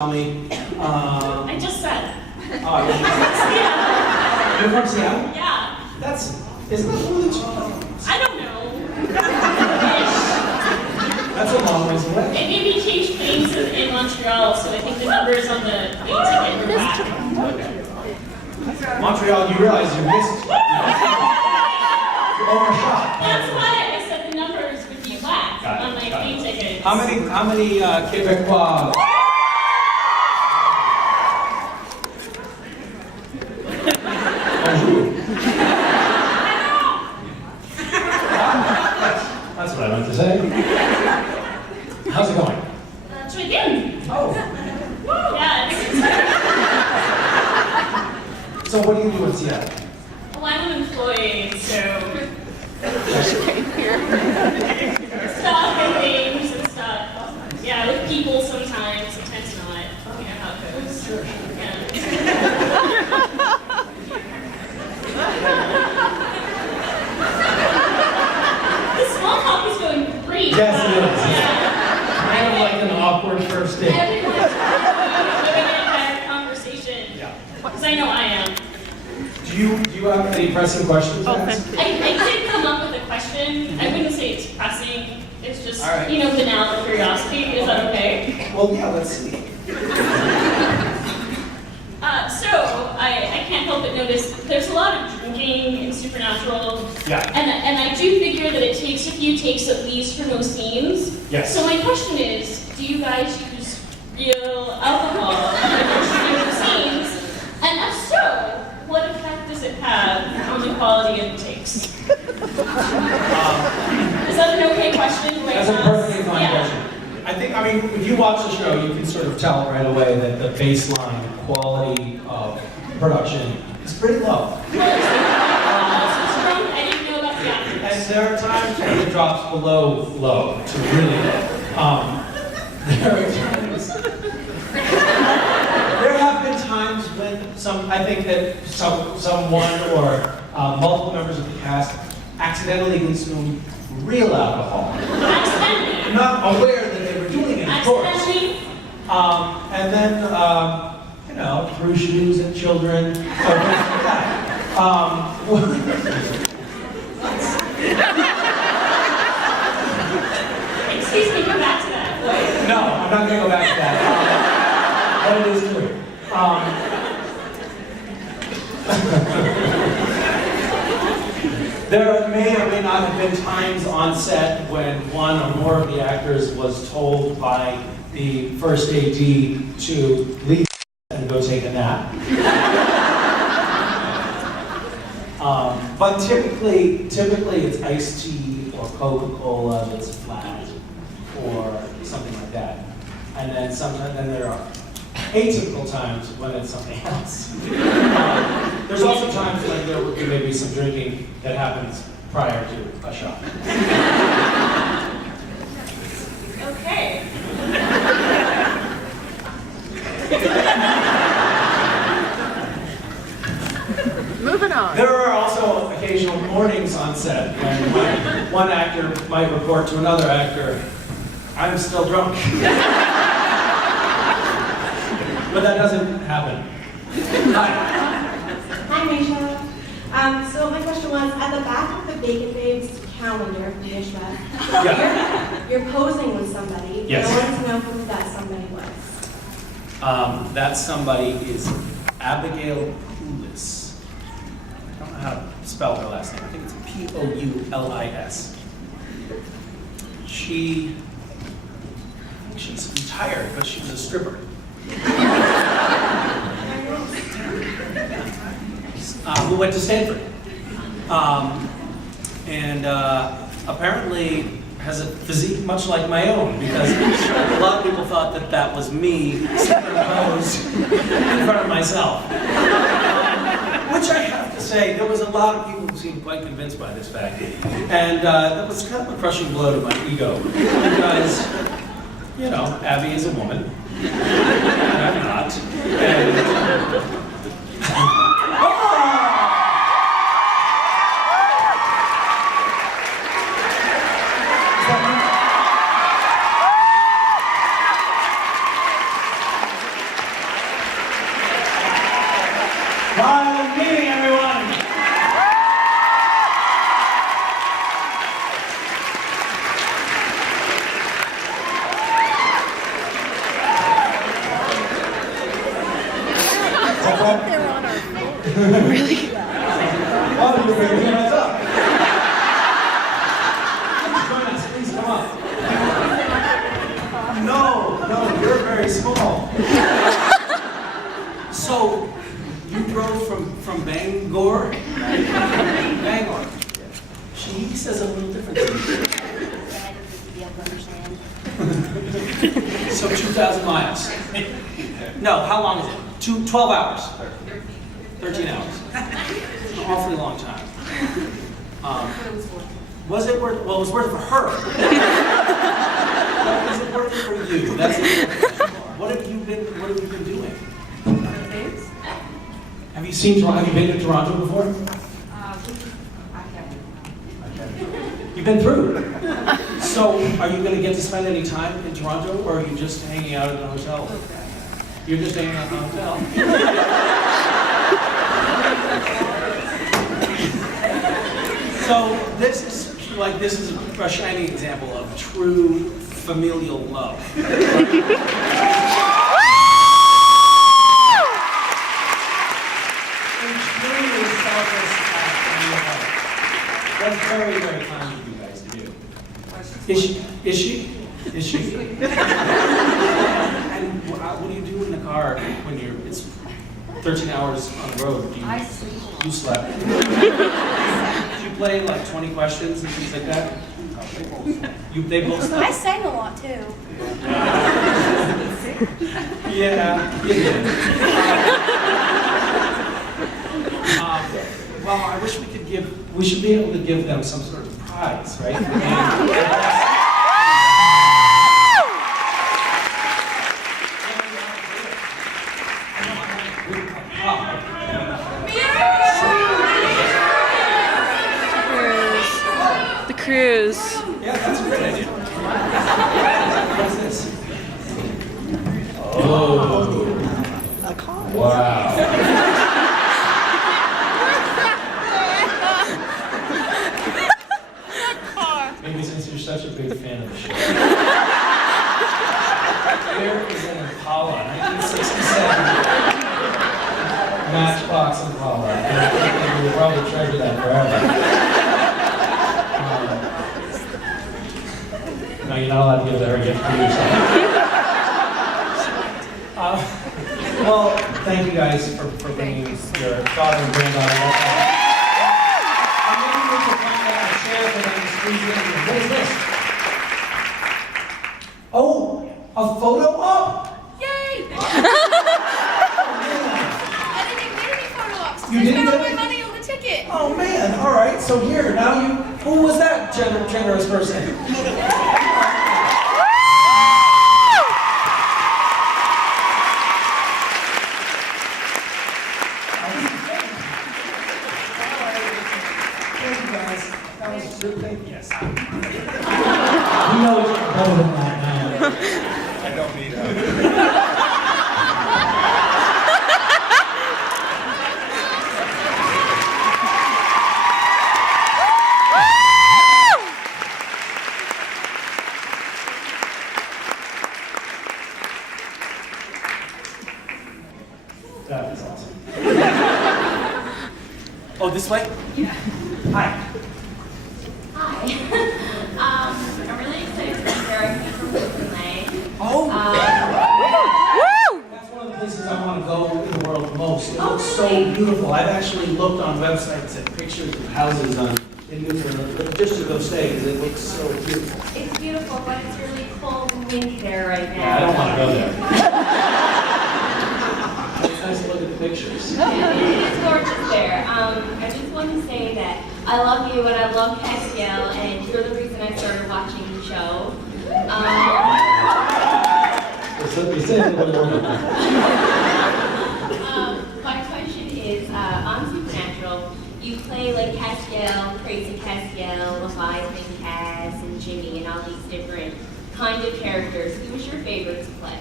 Tell me. I just said. Oh, Yeah. you're from Seattle? Yeah. Isn't that more than 2 I don't know. That's a long ways away. It made me change planes in Montreal, so I think the numbers on the plane ticket were back. Montreal, you realize you missed. You overshot. That's why I said the numbers would be whack on my plane ticket. How many Quebecois? That's what I meant to say. How's it going? Très bien. Oh. Yeah. So what do you do in Seattle? Well, I'm unemployed, so stuff and things and stuff. Yeah, with people sometimes not. You know how it goes. Yeah. The small talk is going great. Yes, it is. Yeah. Kind of like an awkward first date. Everyone's living in a better conversation. Yeah. Because I know I am. Do you have any pressing questions to ask? I did come up with a question. I wouldn't say it's pressing. It's just, All right. banal curiosity. Is that okay? Well, yeah, let's see. So, I can't help but notice there's a lot of drinking in Supernatural. Yeah. And I do figure that it takes a few takes at least for most scenes. Yes. So my question is, do you guys use real alcohol in your shooting scenes? And if so, what effect does it have on the quality of the takes? Is that an okay question? That's a perfectly fine question. I mean, if you watch the show, you can sort of tell right away that the baseline quality of production is pretty low. I didn't know about the actors. And there are times when it drops below low to really low. There are times. There have been times when I think that someone or multiple members of the cast accidentally consumed real alcohol. Accidentally. Not aware that they were doing it, of course. Accidentally. And then, threw shoes at children, or things like that. Excuse me, go back to that. No, I'm not going to go back to that. But it is true. There may or may not have been times on set when one or more of the actors was told by the first AD to leave and go take a nap. But typically it's iced tea or Coca-Cola that's flat or something like that. And then there are atypical times when it's something else. There's also times when there would be maybe some drinking that happens prior to a shot. Okay. Moving on. There are also occasional mornings on set when one actor might report to another actor, "I'm still drunk." But that doesn't happen. Hi. Hi, Misha. So my question was, at the back of the Bacon Babes calendar from Misha, you're posing with somebody. Yes. I wanted to know who that somebody was. That somebody is Abigail Poulis. I don't know how to spell her last name. I think it's Poulis. She's retired, but she was a stripper. Who went to Stanford. And apparently has a physique much like my own, because a lot of people thought that was me superimposed in front of myself. Which I have to say, there was a lot of people who seemed quite convinced by this fact. And that was kind of a crushing blow to my ego, because, Abby is a woman, and I'm not. And Live meeting, everyone. They're on our phone. Really? Oh, you're bringing your hands up. Join us, please come up. No, you're very small. So, you drove from Bangor? Bangor. He says a little different to me. So 2,000 miles. No, how long is it? 12 hours. 13 hours. An awfully long time. Was it worth? Well, it was worth it for her. Was it worth it for you? That's it. What have you been doing? Have you seen Toronto? Have you been to Toronto before? I haven't. You've been through. So, are you going to get to spend any time in Toronto, or are you just hanging out at the hotel? You're just hanging out in the hotel. So this is a shining example of true familial love. That's very, very kind of you guys to do. Is she? And what do you do in the car when it's 13 hours on the road? I sleep. You slept. Do you play like 20 questions and things like that? They both I sang a lot too. Yeah, you did. Well, I wish we should be able to give them some sort of prize, right? The cruise. Yeah, that's a great idea. What is this? Oh. A car. Wow. Maybe since you're such a big fan of the show. There is an Impala, 1967. Matchbox Impala. And we'll probably treasure that forever. No, you're not allowed to give her a gift for yourself. Well, thank you guys for bringing your daughter and granddaughter. And maybe we can find out a chair for them to squeeze in. What is this? Oh, a photo op? Yay! Oh, I didn't even get any photo ops. You I didn't spent all get my any? money on the ticket. Oh man, all right. So here, now you. Who was that generous person? Yes. You know it's better than that now. I don't need help. That is awesome. Oh, this way? Yeah. Hi. Hi. I'm really excited to be here. I'm here from Brooklyn Lane. Oh, Woo! that's one of the places I want to go in the world most. It Oh, looks so really? beautiful. I've actually looked on websites at pictures of houses in Newfoundland just to go stay because it looks so beautiful. It's beautiful, but it's really cold and windy there right now. Yeah, I don't want to go there. It's nice to look at the pictures. It's gorgeous there. I just want to say that I love you and I love Castiel, and you're the reason I started watching the show. You're saying it was My question is, on Supernatural, you play like Castiel, Crazy Castiel, Leviathan Cass, and Jimmy, and all these different kind of characters. Who was your favorite to play?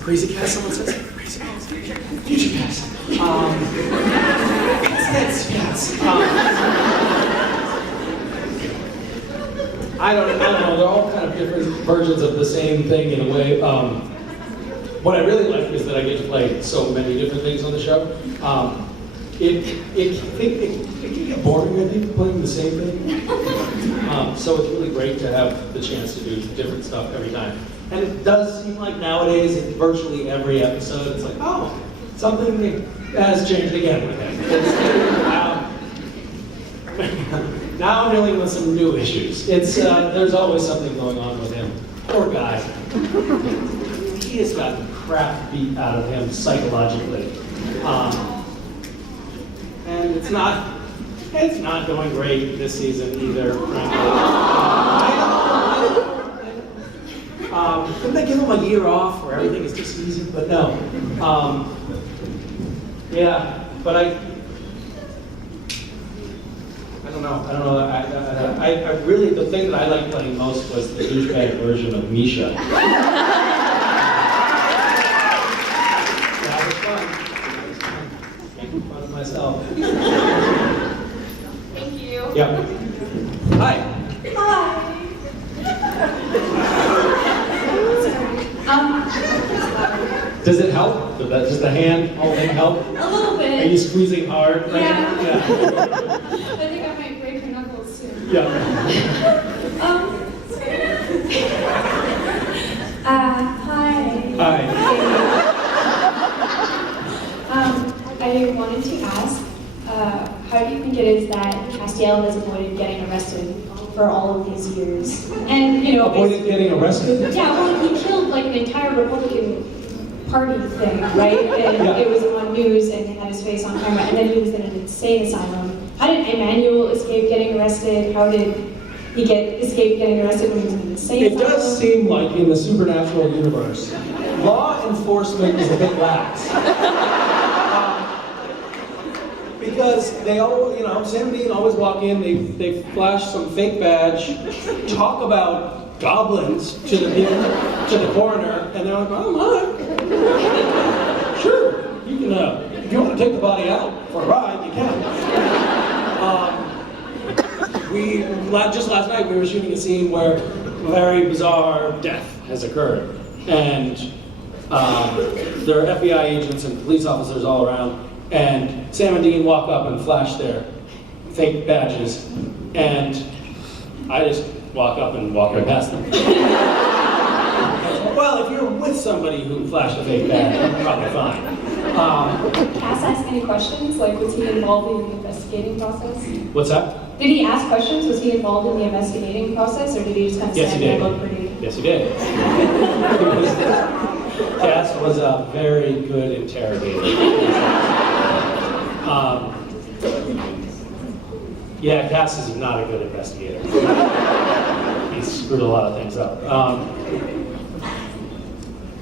Crazy Cat, someone says? Crazy Cat. Future cast. Yes. I don't know. They're all kind of different versions of the same thing in a way. What I really like is that I get to play so many different things on the show. It can get boring, I think, playing the same thing. So it's really great to have the chance to do different stuff every time. And it does seem like nowadays, in virtually every episode, it's like, oh, something has changed again with him. Now I'm dealing with some new issues. There's always something going on with him. Poor guy. He has got the crap beat out of him psychologically. And it's not going great this season either, frankly. Couldn't they give him a year off where everything is just easy? But no. Yeah, but I don't know. I really, the thing that I liked playing most was the douchebag version of Misha. That was fun. Making fun of myself. Thank you. Yeah. Hi. Does it help? Does the hand holding help? A little bit. Are you squeezing hard right now? I think I might break her knuckles soon. Yeah. Hi. Hi. I wanted to ask, how do you think it is that Castiel has avoided getting arrested for all of these years? And, Avoided getting arrested? yeah, well, he killed like an entire Republican Party thing, right? And it was on news and he had his face on camera, and then he was in an insane asylum. How did Emmanuel escape getting arrested? How did he escape getting arrested when he was in an insane asylum? It does seem like in the supernatural universe, law enforcement is a bit lax. Because they all, Sam and Dean always walk in, they flash some fake badge, talk about goblins to the coroner, and they're like, oh my, sure, you can, if you want to take the body out for a ride, you can. Just last night we were shooting a scene where a very bizarre death has occurred, and there are FBI agents and police officers all around. And Sam and Dean walk up and flash their fake badges, and I just walk up and walk right past them. Well, if you're with somebody who flashed a fake badge, you're probably fine. Cass ask any questions? Like, was he involved in the investigating process? What's that? Did he ask questions? Was he involved in the investigating process, or did he just kind of stand there and look pretty? Yes, he did. Cass was a very good interrogator. Yeah, Cass is not a good investigator. He's screwed a lot of things up.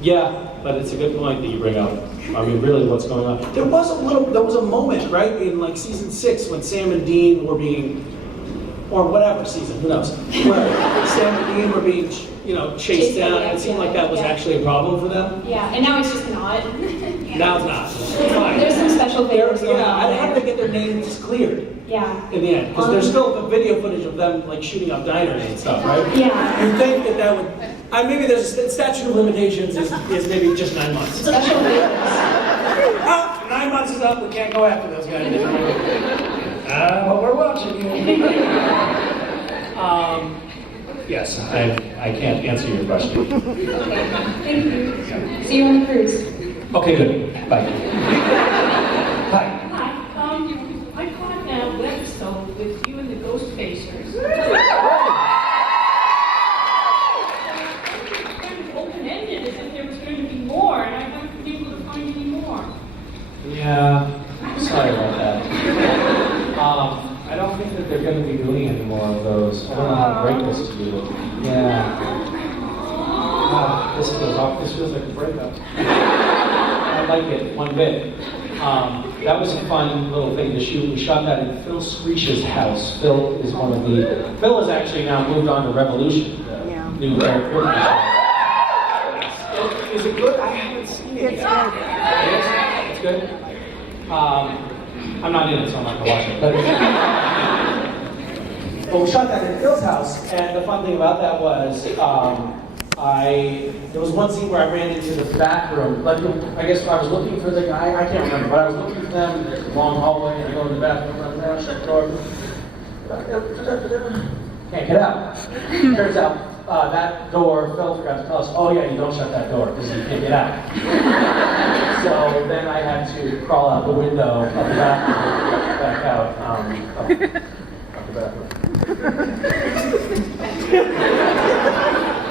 Yeah, but it's a good point that you bring up. I mean, really, what's going on? There was a moment, right, in like season 6 when Sam and Dean were being, or whatever season, who knows, where Sam and Dean were being, chased down. It seemed like that was actually a problem for them. Yeah, and now it's just not. Now it's not. It's fine. There's some special favors going on. I had to get their names cleared. Yeah. In the end, because there's still the video footage of them like shooting up diners and stuff, right? Yeah. You'd think that would, maybe there's a statute of limitations is maybe just 9 months. Special favors. Oh, 9 months is up, we can't go after those guys. But we're watching you. Yes, I can't answer your question. Thank you. See you on the cruise. Okay, good. Bye. Hi. Hi, I caught that webisode with you and the Ghost Facers. Kind of open-ended, as if there was going to be more, and I haven't been able to find any more. Yeah, sorry about that. I don't think that they're going to be doing any more of those. I don't know how great this to you. Yeah. This feels off. This feels like a breakup. I like it one bit. That was a fun little thing to shoot. We shot that in Phil Screech's house. Phil has actually now moved on to Revolution, the new Eric Griffin show. Is it good? I haven't seen it yet. It is? good. I'm not in it, so I'm not gonna watch it. But we shot that in Phil's house, and the fun thing about that was, there was one scene where I ran into the back room. Like, I guess I was looking for the guy. I can't remember, but I was looking for them. There's a long hallway, and I go in the bathroom, and I shut the door. Can't get out. Turns out that door, Phil forgot to tell us, oh yeah, you don't shut that door because you can't get out. So then I had to crawl out the window of the bathroom, back out of the bathroom.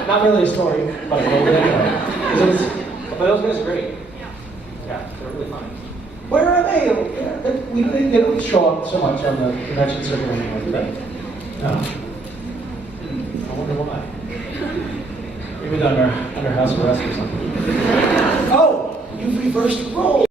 Not really a story, but a little bit anyway. But those guys are great. Yeah, they're really funny. Where are they? They don't show up so much on the convention circuit anymore, do they? No. I wonder why. Maybe they're under house arrest or something. Oh, you've reversed roles.